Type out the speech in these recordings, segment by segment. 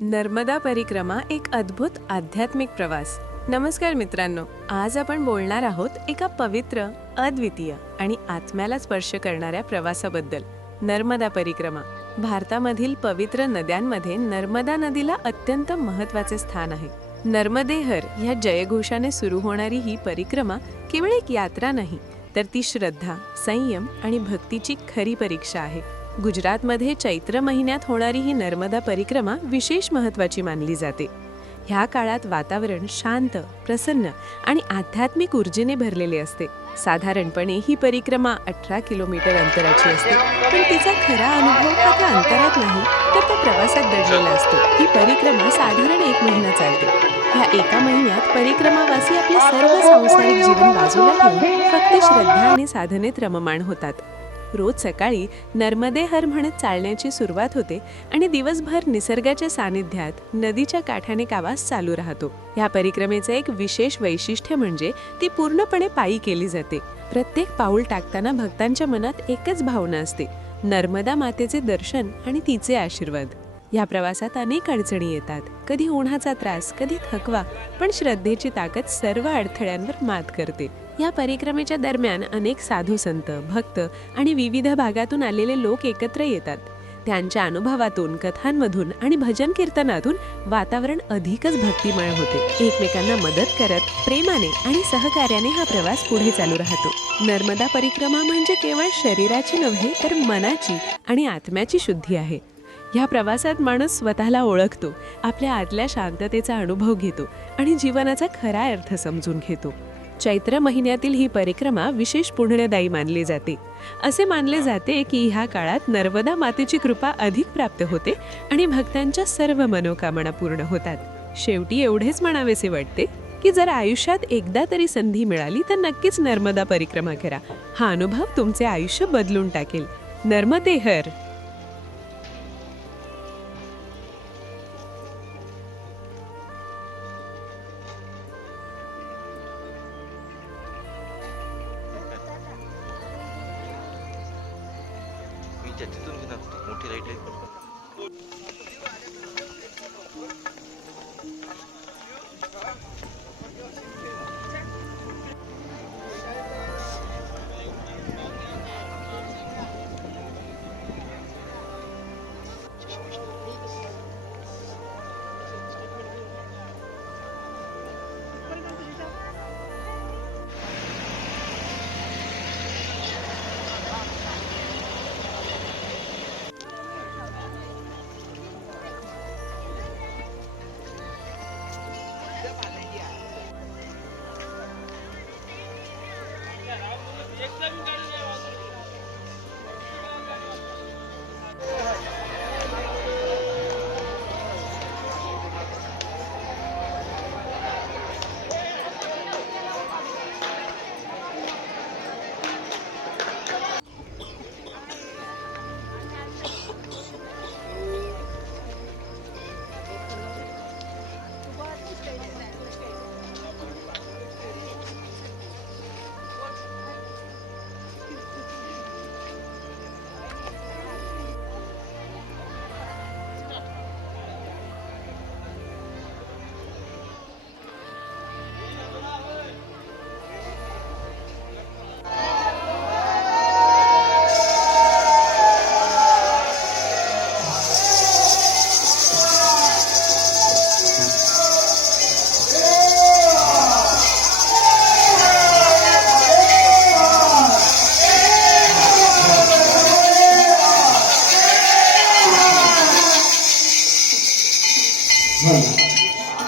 नर्मदा परिक्रमा एक अद्भुत आध्यात्मिक प्रवास. नमस्कार मित्रांनो, आज आपण बोलणार आहोत एका पवित्र, अद्वितीय आणि आत्म्याला स्पर्श करणाऱ्या प्रवासाबद्दल. नर्मदा परिक्रमा. भारतामधील पवित्र नद्यांमध्ये नर्मदा नदीला अत्यंत महत्त्वाचे स्थान आहे. नर्मदे हर ह्या जयघोषाने सुरू होणारी ही परिक्रमा केवळ एक यात्रा नाही, तर ती श्रद्धा, संयम आणि भक्तीची खरी परीक्षा आहे. गुजरातमध्ये चैत्र महिन्यात होणारी ही नर्मदा परिक्रमा विशेष महत्त्वाची मानली जाते. ह्या काळात वातावरण शांत, प्रसन्न आणि आध्यात्मिक ऊर्जेने भरलेले असते. साधारणपणे ही परिक्रमा 18 किलोमीटर अंतराची असते, पण तिचा खरा अनुभव हा त्या अंतरात नाही, तर त्या प्रवासात दडलेला असतो. ही परिक्रमा साधारण 1 महिना चालते. ह्या एका महिन्यात परिक्रमावासी आपले सर्व सांसारिक जीवन बाजूला ठेवून फक्त श्रद्धा आणि साधनेत रममाण होतात. रोज सकाळी नर्मदे हर म्हणत चालण्याची सुरुवात होते आणि दिवसभर निसर्गाच्या सानिध्यात नदीच्या काठाने प्रवास चालू राहतो. या परिक्रमेचे एक विशेष वैशिष्ट्य म्हणजे ती पूर्णपणे पायी केली जाते. प्रत्येक पाऊल टाकताना भक्तांच्या मनात एकच भावना असते: नर्मदा मातेचे दर्शन आणि तिचे आशीर्वाद. या प्रवासात अनेक अडचणी येतात, कधी उन्हाचा त्रास, कधी थकवा, पण श्रद्धेची ताकद सर्व अडथळ्यांवर मात करते. या परिक्रमेच्या दरम्यान अनेक साधू संत, भक्त आणि विविध भागातून आलेले लोक एकत्र येतात. त्यांच्या अनुभवातून, कथांमधून आणि भजन कीर्तनातून वातावरण अधिकच भक्तिमय होते. एकमेकांना मदत करत, प्रेमाने आणि सहकार्याने हा प्रवास पुढे चालू राहतो. नर्मदा परिक्रमा म्हणजे केवळ शरीराची नव्हे, तर मनाची आणि आत्म्याची शुद्धी आहे. ह्या प्रवासात माणूस स्वतःला ओळखतो, आपल्या आतल्या शांततेचा अनुभव घेतो आणि जीवनाचा खरा अर्थ समजून घेतो. चैत्र महिन्यातील ही परिक्रमा विशेष पुण्यदायी मानली जाते. असे मानले जाते की ह्या काळात नर्मदा मातेची कृपा अधिक प्राप्त होते आणि भक्तांच्या सर्व मनोकामना पूर्ण होतात. शेवटी एवढेच म्हणावेसे वाटते की जर आयुष्यात एकदा तरी संधी मिळाली तर नक्कीच नर्मदा परिक्रमा करा. हा अनुभव तुमचे आयुष्य बदलून टाकेल. नर्मदे हर. तिथून घेणार मोठी लाईट आहे.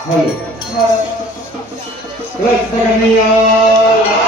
Halo. Halo.